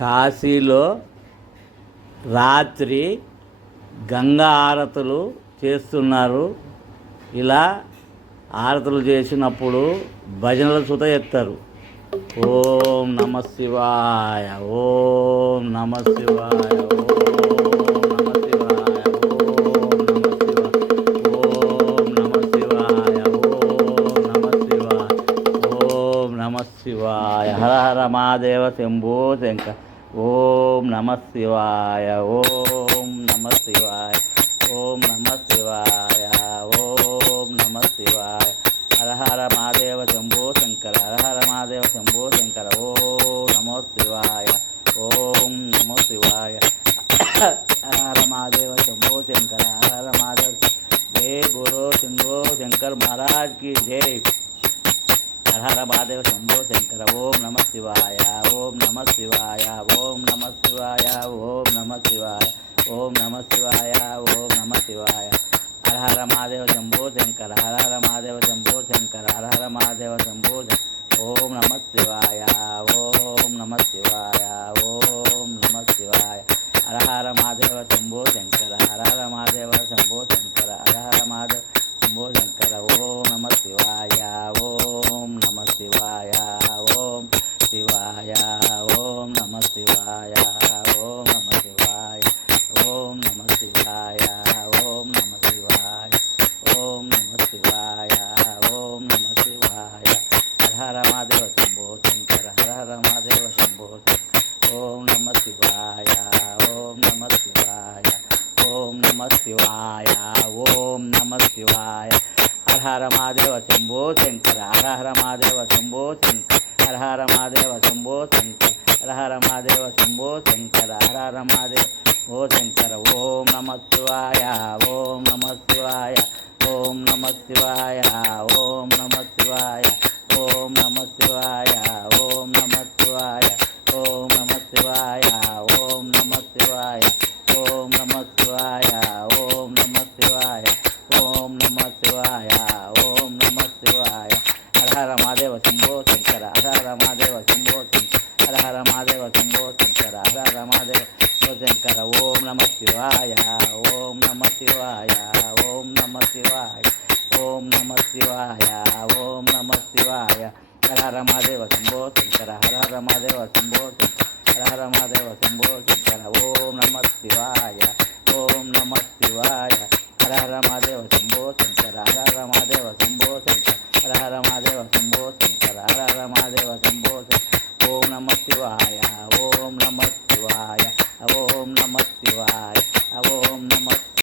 కాశీలో రాత్రి గంగా ఆరతులు చేస్తున్నారు. ఇలా ఆరతులు చేసినప్పుడు భజనలు సుత ఎత్తారు. ఓం నమ శివాయ, ఓం నమ శివాయ, ఓం నమ శివాయ, ఓం నమ శివాయ, హర హర మహాదేవ శంభో శంకర. ఓం నమ శివాయ, ఓం నమ శివాయ, ఓం నమ శివాయ, ఓం నమ శివాయ, హర హర మహాదేవ శంభో శంకర, హర హర మహాదేవ శంభో శంకర. ఓం నమో శివాయ, ఓం నమో శివాయ, హర హర మహాదేవ శంభో శంకర, హర హర మహాదేవ. జై గురు శంభో శంకర్ మహారాజ్ की जय. हर हर महादेव शंभो शंकर. ओम नमः शिवाय, ओम नमः शिवाय, ओम नमः शिवाय, ओम नमः शिवाय, ओम नमः शिवाय, ओम नमः शिवाय. हर हर महादेव शंभो शंकर, हर हर महादेव शंभो शंकर, हर हर महादेव शंभो शंकर. ओम नमः शिवाय, ओम नमः शिवाय, ओम नमः शिवाय. हर हर महादेव शंभो शंकर, हर हर महादेव शंभो शंकर, हर हर महादेव शंभो शंकर. ओम नमः शिवाय, ओम नमः शिवाय, ओम शिवाय, ओम नमः शिवाय, ओम नमः शिवाय, ओम नमः शिवाय, ओम नमः शिवाय, ओम नमः शिवाय, ओम नमः शिवाय. हर हर महादेव शंभो शंकर, हर हर महादेव शंभो शंकर. ओम नमः शिवाय, ओम नमः शिवाय, ओम नमः शिवाय, ओम नमः शिवाय. हर हर महादेव शंभो शंकर, हर हर महादेव शंभो शंकर, हर हर महादेव शंभो शंकर, हर हर महादेव शंभो शंकर, हर हर महादेव शंभो शंकर. ओम नमः शिवाय, ओम नमः शिवाय, ओम नमः शिवाय, ओम नमः शिवाय, ओम नमः शिवाय, ओम नमः शिवाय, ओम नमः शिवाय, ओम नमः शिवाय, ओम नमः शिवाय, ओम नमः शिवाय, ओम नमः शिवाय, ओम नमः शिवाय. हर हर महादेव शंभो शंकर, हर हर महादेव शंभो शंकर, हर हर महादेव शंभो शंकर, हर हर महादेव शंकर. ओम नमः शिवाय, ओम नमः शिवाय, ओम नमः शिवाय, ओम नमः शिवाय, ओम नमः शिवाय. हर हर महादेव शंभो शंकर, हर हर महादेव शंभो शंकर, हर हर महादेव शंभो शंकर. ओम नमः शिवाय, ओम नमः शिवाय, हर हर महादेव शंभो शंकर, हर हर महादेव शंभो शंकर, हर हर महादेव शंभो शंकर, हर हर महादेव शंभो शंकर. ओम नमः शिवाय, ओम नमः